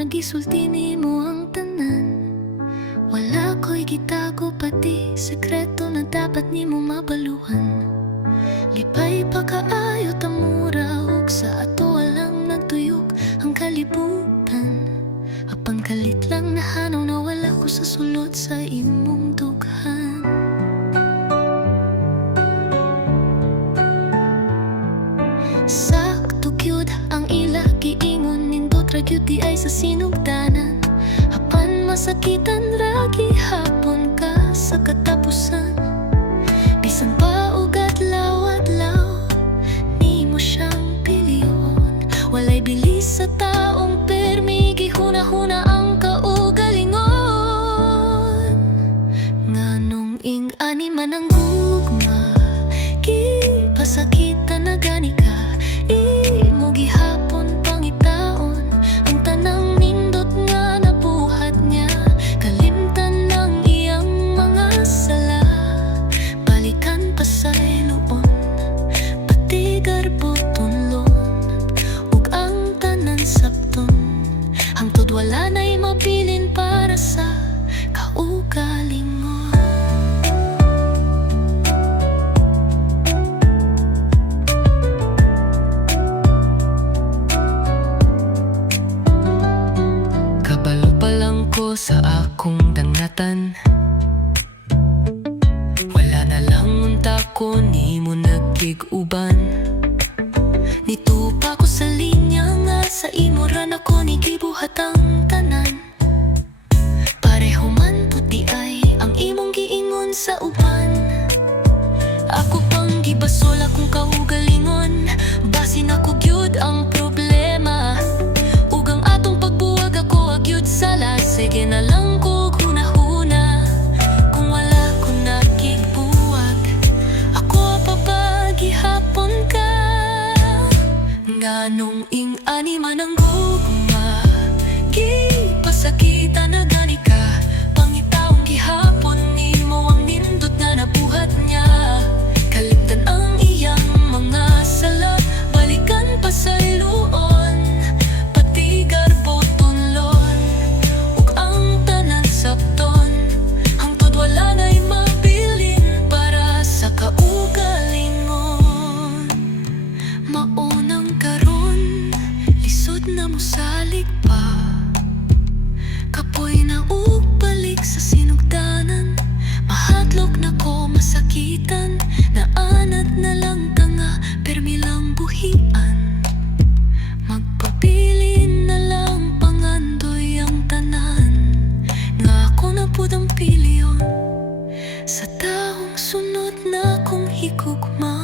gisulti nimo ang tanan. Wala ko'y gitago pati sekreto na dapat nimo mabaluhan. Lipay pa kaayo tamura ug sa ato walang nagtuyok ang kalibutan. Apang kalit lang nahanaw na wala ko sa sulod sa imong dughan ra gyud di ay sa sinugdanan. Apan masakitan ra gihapon ka sa katapusan. Bisan pa ugat lawat law Ni mo siyang piliyon. Walay bilis sa taong permi Gihuna-huna ang kaugalingon. Nganong ing anima ng gugma sa akong dangatan. Wala na lang unta ko ni mo nagkiguban. Nitupa ko sa linya nga sa imo ran ako ni gibuhat Sige na lang ko hunahuna Kung wala ko nakigbuwag Ako pa ba gihapon ka? Nganong Maunang karon Lisod na musalig pa Kapoy na ug balik sa sinugdanan Mahadlok na ko masakitan. Naanad na lang ka nga Permi lang buhian. Magpabilin na lang Pangandoy ang tanan. Nga ako na pud ang piliyon Sa taong sunod na kong higugmahon